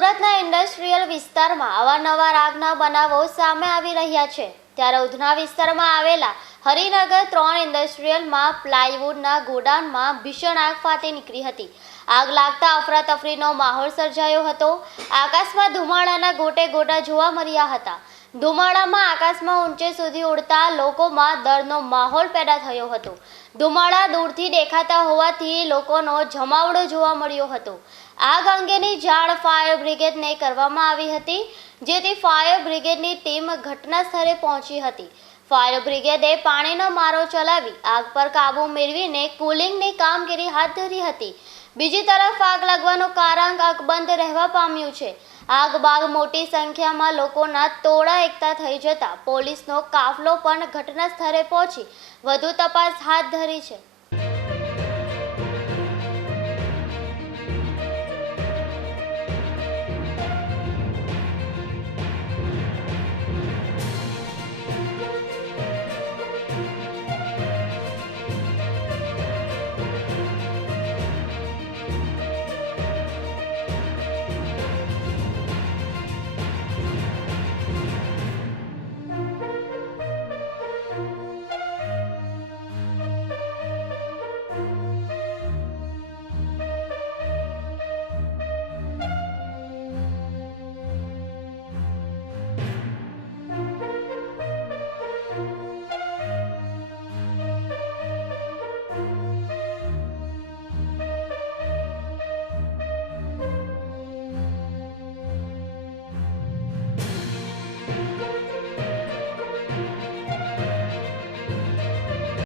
સુરતના ઇન્ડસ્ટ્રીયલ વિસ્તારમાં અવારનવાર આગના બનાવો સામે આવી રહ્યા છે ત્યારે ઉધના વિસ્તારમાં આવેલા હરિનગર 3 ઇન્ડસ્ટ્રીયલમાં પ્લાયવુડના ગોડાઉનમાં ભીષણ આગ ફાટી નીકળી હતી। આગ લાગતા અફરાતફરીનો માહોલ સર્જાયો હતો। આકાશમાં ધુમાડાના ગોટે ગોટા જોવા મળ્યા હતા। ધુમાડામાં આકાશમાં ઊંચે સુધી ઉડતા લોકોમાં ડરનો માહોલ પેદા થયો હતો। ધુમાડા દૂરથી દેખાતા હોવાથી લોકોનો જમાવડો જોવા મળ્યો હતો। આગ અંગેની જાણ ફાયર બ્રિગેડને કરવામાં આવી હતી, જેથી ફાયર બ્રિગેડની ટીમ ઘટના સ્થળે પહોંચી હતી। ફાયર બ્રિગેડે પાણીનો મારો ચલાવી આગ પર કાબૂ મેળવીને કુલિંગની કામગીરી હાથ ધરી હતી। બીજી તરફ આગ લાગવાનું કારણ અકબંધ રહેવા પામ્યું છે। આગ બાદ મોટી સંખ્યામાં લોકોના ટોળા એકઠા થઈ જતા પોલીસનો કાફલો પણ ઘટના સ્થળે પહોંચી વધુ તપાસ હાથ ધરી છે।